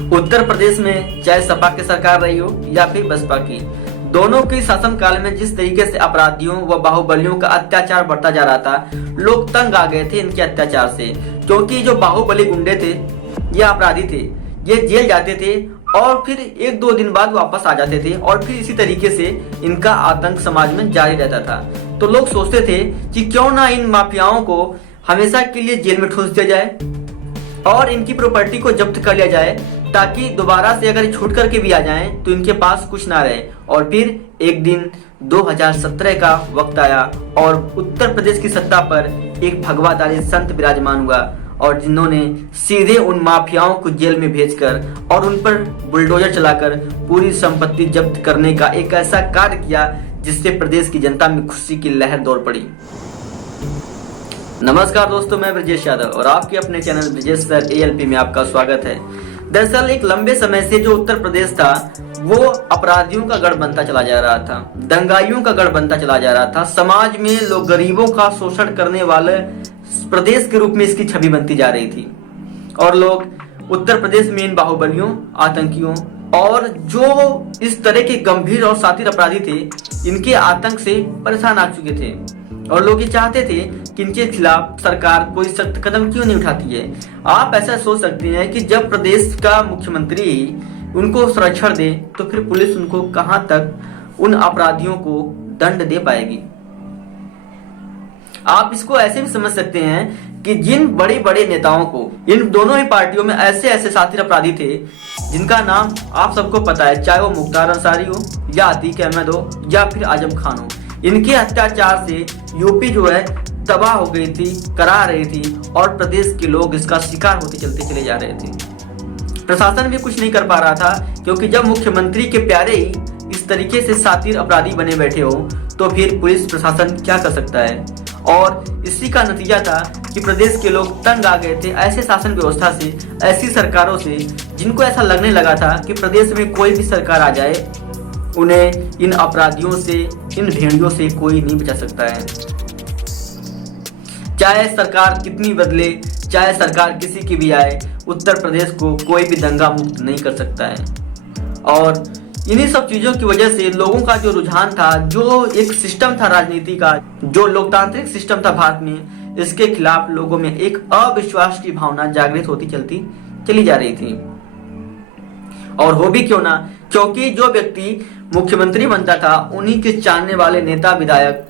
उत्तर प्रदेश में चाहे सपा की सरकार रही हो या फिर बसपा की, दोनों के शासनकाल में जिस तरीके से अपराधियों व बाहुबलियों का अत्याचार बढ़ता जा रहा था, लोग तंग आ गए थे इनके अत्याचार से। क्योंकि जो बाहुबली गुंडे थे, ये अपराधी थे, ये जेल जाते थे और फिर 1-2 दिन बाद वापस आ जाते थे और फिर इसी तरीके से इनका आतंक समाज में जारी रहता था। तो लोग सोचते थे कि क्यों ना इन माफियाओं को हमेशा के लिए जेल में ठूंस दिया जाए और इनकी प्रॉपर्टी को जब्त कर लिया जाए, ताकि दोबारा से अगर छूट करके भी आ जाएं तो इनके पास कुछ ना रहे। और फिर एक दिन 2017 का वक्त आया और उत्तर प्रदेश की सत्ता पर एक भगवाधारी संत विराजमान हुआ और जिन्होंने सीधे उन माफियाओं को जेल में भेजकर और उन पर बुलडोजर चलाकर पूरी संपत्ति जब्त करने का एक ऐसा कार्य किया जिससे प्रदेश की जनता में खुशी की लहर दौड़ पड़ी। नमस्कार दोस्तों, मैं ब्रजेश यादव और आपके अपने चैनल ब्रजेश सर ALP में आपका स्वागत है। दरअसल एक लंबे समय से जो उत्तर प्रदेश था वो अपराधियों का गढ़ बनता चला जा रहा था, दंगाइयों का गढ़ बनता चला जा रहा था। समाज में लोग गरीबों का शोषण करने वाले प्रदेश के रूप में इसकी छवि बनती जा रही थी और लोग उत्तर प्रदेश में इन बाहुबलियों, आतंकियों और जो इस तरह के गंभीर और शातिर अपराधी थे, इनके आतंक से परेशान आ चुके थे और लोग ये चाहते थे कि इनके खिलाफ सरकार कोई सख्त कदम क्यों नहीं उठाती है। आप ऐसा सोच सकते हैं कि जब प्रदेश का मुख्यमंत्री उनको संरक्षण दे तो फिर पुलिस उनको कहां तक उन अपराधियों को दंड दे पाएगी। आप इसको ऐसे भी समझ सकते हैं कि जिन बड़े बड़े नेताओं को इन दोनों ही पार्टियों में ऐसे ऐसे शातिर अपराधी थे जिनका नाम आप सबको पता है, चाहे वो मुख्तार अंसारी हो या अतीक अहमद हो या फिर आजम खान हो, इनके अत्याचार से यूपी जो है तबाह हो गई थी, करा रही थी और प्रदेश के लोग इसका शिकार होते चलते चले जा रहे थे। प्रशासन भी कुछ नहीं कर पा रहा था क्योंकि जब मुख्यमंत्री के प्यारे ही इस तरीके से शातिर अपराधी बने बैठे हो तो फिर पुलिस प्रशासन क्या कर सकता है। और इसी का नतीजा था कि प्रदेश के लोग तंग आ गए थे ऐसे शासन व्यवस्था से, ऐसी सरकारों से जिनको ऐसा लगने लगा था कि प्रदेश में कोई भी सरकार आ जाए उन्हें इन अपराधियों से, इन भेड़ियों से कोई नहीं बचा सकता है। चाहे सरकार कितनी बदले, चाहे सरकार किसी की भी आए, उत्तर प्रदेश को कोई भी दंगा मुक्त नहीं कर सकता है। और इन्हीं सब चीजों की वजह से लोगों का जो रुझान था, जो एक सिस्टम था राजनीति का, जो लोकतांत्रिक सिस्टम था भारत में, इसके खिलाफ लोगों में एक अविश्वास की भावना जागृत होती चलती चली जा रही थी। और हो भी क्यों ना, क्योंकि जो व्यक्ति मुख्यमंत्री बनता था उन्हीं के चाहने वाले नेता विधायक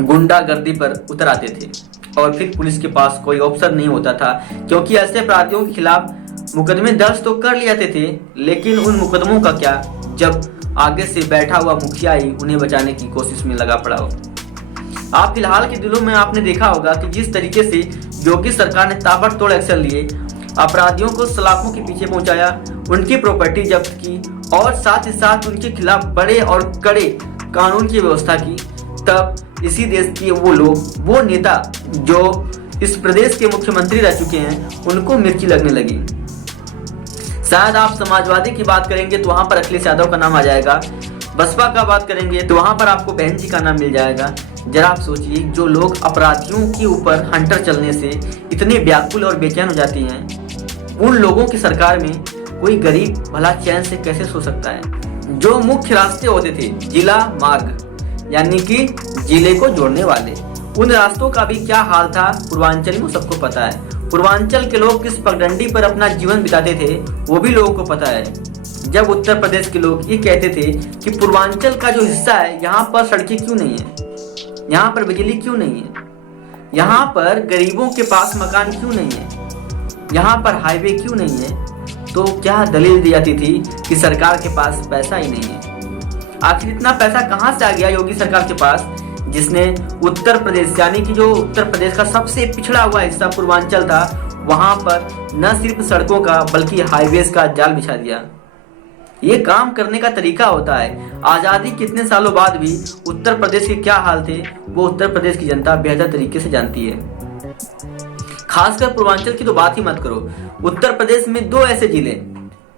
गुंडागर्दी पर उतर आते थे और फिर पुलिस के पास कोई ऑप्शन नहीं होता था, क्योंकि ऐसे अपराधियों के खिलाफ मुकदमे दर्ज तो कर लिए जाते थे, लेकिन उन मुकदमों का क्या जब आगे से बैठा हुआ मुखिया ही उन्हें बचाने की कोशिश में लगा पड़ा हो। आप फिलहाल के दिनों में आपने देखा होगा कि जिस तरीके से योगी सरकार ने ताबड़तोड़ एक्शन लिए, अपराधियों को सलाखों के पीछे पहुंचाया, उनकी प्रॉपर्टी जब्त की और साथ ही साथ उनके खिलाफ बड़े और कड़े कानून की व्यवस्था की, तब इसी देश के वो लोग, वो नेता जो इस प्रदेश के मुख्यमंत्री रह चुके हैं, उनको मिर्ची लगने लगी। शायद आप समाजवादी की बात करेंगे तो वहां पर अखिलेश यादव का नाम आ जाएगा, बसपा का बात करेंगे तो वहां पर आपको बहन जी का नाम मिल जाएगा। जरा आप सोचिए, जो लोग अपराधियों के ऊपर हंटर चलने से इतने व्याकुल और बेचैन हो जाती हैं, उन लोगों की सरकार में कोई गरीब भला चैन से कैसे सो सकता है। जो मुख्य रास्ते होते थे, जिला मार्ग यानी कि जिले को जोड़ने वाले, उन रास्तों का भी क्या हाल था पूर्वांचल में सबको पता है। पूर्वांचल के लोग किस पगडंडी पर अपना जीवन बिताते थे वो भी लोगों को पता है। जब उत्तर प्रदेश के लोग ये कहते थे कि पूर्वांचल का जो हिस्सा है, यहाँ पर सड़कें क्यों नहीं है, यहाँ पर बिजली क्यों नहीं है, यहाँ पर गरीबों के पास मकान क्यों नहीं है, यहाँ पर हाईवे क्यों नहीं है, तो क्या दलील दी जाती थी कि सरकार के पास पैसा ही नहीं है। आखिर इतना पैसा कहां से आ गया योगी सरकार के पास, जिसने उत्तर प्रदेश यानी कि जो उत्तर प्रदेश का सबसे पिछड़ा हुआ हिस्सा पूर्वांचल था, वहां पर न सिर्फ सड़कों का बल्कि हाईवेज का जाल बिछा दिया। ये काम करने का तरीका होता है। आजादी कितने सालों बाद भी उत्तर प्रदेश के क्या हाल थे वो उत्तर प्रदेश की जनता बेहतर तरीके से जानती है। खासकर पूर्वांचल की तो बात ही मत करो। उत्तर प्रदेश में 2 ऐसे जिले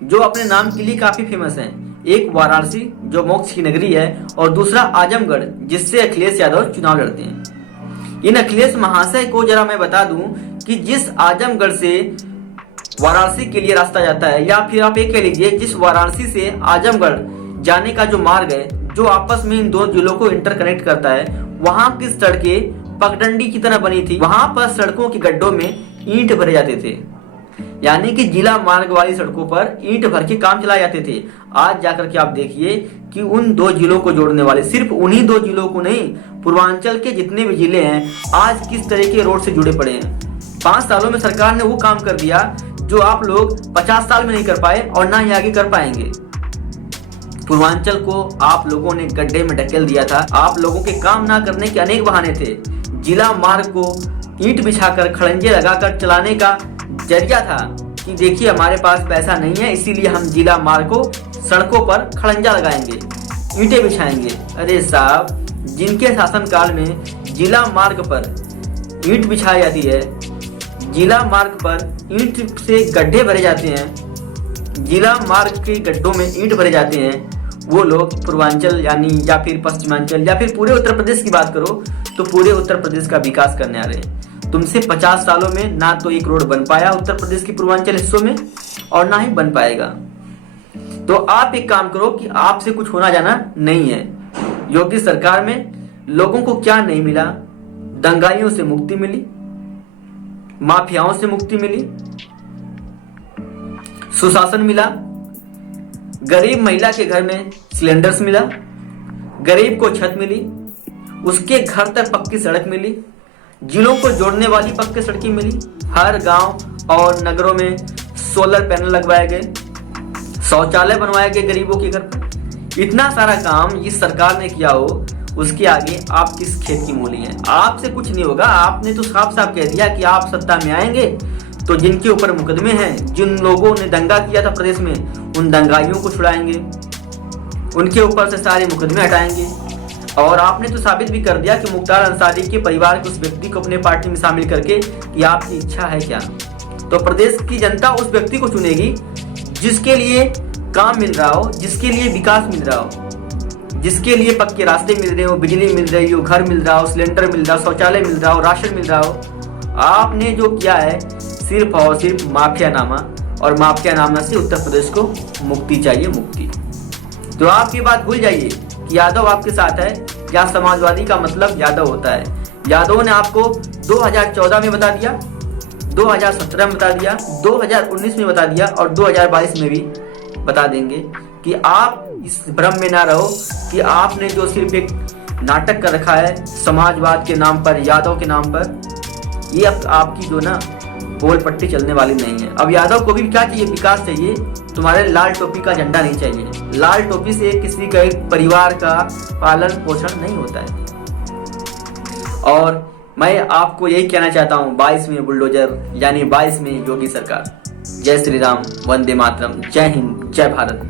जो अपने नाम के लिए काफी फेमस हैं, एक वाराणसी जो मोक्ष की नगरी है और दूसरा आजमगढ़ जिससे अखिलेश यादव चुनाव लड़ते हैं। इन अखिलेश महाशय को जरा मैं बता दूं कि जिस आजमगढ़ से वाराणसी के लिए रास्ता जाता है, या फिर आप ये कह लीजिए जिस वाराणसी से आजमगढ़ जाने का जो मार्ग है, जो आपस में इन दो जिलों को इंटरकनेक्ट करता है, वहां की सड़कें पगडंडी की तरह बनी थी। वहां पर सड़कों के गड्ढों में ईंट भरे जाते थे, यानी कि जिला मार्ग वाली सड़कों पर ईंट भर के काम चलाए जाते थे। आज जाकर के आप देखिए कि उन दो जिलों को जोड़ने वाले, सिर्फ उन्हीं दो जिलों को नहीं, पूर्वांचल के जितने भी जिले हैं आज किस तरह के रोड से जुड़े पड़े हैं। 5 सालों में सरकार ने वो काम कर दिया जो आप लोग 50 साल में नहीं कर पाए और ना ही आगे कर पाएंगे। पूर्वांचल को आप लोगों ने गड्ढे में ढकेल दिया था। आप लोगों के काम ना करने के अनेक बहाने थे। जिला मार्ग को ईंट बिछाकर खड़ंजे लगाकर चलाने का जरिया था कि देखिए हमारे पास पैसा नहीं है, इसीलिए हम जिला मार्ग को सड़कों पर खड़ंजा लगाएंगे, ईंटें बिछाएंगे। अरे साहब, जिनके शासनकाल में जिला मार्ग पर ईंट बिछाई जाती है, जिला मार्ग पर ईंट से गड्ढे भरे जाते हैं, जिला मार्ग के गड्ढों में ईंट भरे जाते हैं, वो लोग पूर्वांचल यानी या फिर पश्चिमांचल या फिर पूरे उत्तर प्रदेश की बात करो तो पूरे उत्तर प्रदेश का विकास करने आ रहे हैं। तुमसे 50 सालों में ना तो एक रोड बन पाया उत्तर प्रदेश के पूर्वांचल हिस्सों में और ना ही बन पाएगा। तो आप एक काम करो कि आपसे कुछ होना जाना नहीं है। योगी सरकार में लोगों को क्या नहीं मिला? दंगाइयों से मुक्ति मिली, माफियाओं से मुक्ति मिली, सुशासन मिला, गरीब महिला के घर में सिलेंडर्स मिला, गरीब को छत मिली, उसके घर तक पक्की सड़क मिली, जिलों को जोड़ने वाली पक्की सड़कें मिली, हर गांव और नगरों में सोलर पैनल लगवाए गए, शौचालय बनवाए गए गरीबों के घर पर। इतना सारा काम इस सरकार ने किया हो, उसके आगे आप किस खेत की मूली हैं? आपसे कुछ नहीं होगा। आपने तो साफ साफ कह दिया कि आप सत्ता में आएंगे तो जिनके ऊपर मुकदमे हैं, जिन लोगों ने दंगा किया था प्रदेश में, उन दंगाइयों को छुड़ाएंगे, उनके ऊपर से सारे मुकदमे हटाएंगे। और आपने तो साबित भी कर दिया कि मुख्तार अंसारी के परिवार के उस व्यक्ति को अपने पार्टी में शामिल करके कि आपकी इच्छा है क्या। तो प्रदेश की जनता उस व्यक्ति को चुनेगी जिसके लिए काम मिल रहा हो, जिसके लिए विकास मिल रहा हो, जिसके लिए पक्के रास्ते मिल रहे हो, बिजली मिल रही हो, घर मिल रहा हो, सिलेंडर मिल रहा हो, शौचालय मिल रहा हो, राशन मिल रहा हो। आपने जो किया है सिर्फ और सिर्फ माफियानामा, और माफियानामा से उत्तर प्रदेश को मुक्ति चाहिए, मुक्ति। तो आप ये बात भूल जाइए कि यादव आपके साथ है या समाजवादी का मतलब यादव होता है। यादव ने आपको 2014 में बता दिया, 2017 में बता दिया, 2019 में बता दिया और 2022 में भी बता देंगे कि आप इस भ्रम में ना रहो कि आपने जो सिर्फ एक नाटक कर रखा है समाजवाद के नाम पर, यादव के नाम पर, ये अब आपकी जो ना गोल पट्टी चलने वाली नहीं है। अब यादव को भी क्या चाहिए? विकास चाहिए। तुम्हारे लाल टोपी का झंडा नहीं चाहिए। लाल टोपी से किसी का एक परिवार का पालन पोषण नहीं होता है। और मैं आपको यही कहना चाहता हूँ, 22 में बुलडोजर यानी 22 में योगी सरकार। जय श्री राम, वंदे मातरम, जय हिंद, जय भारत।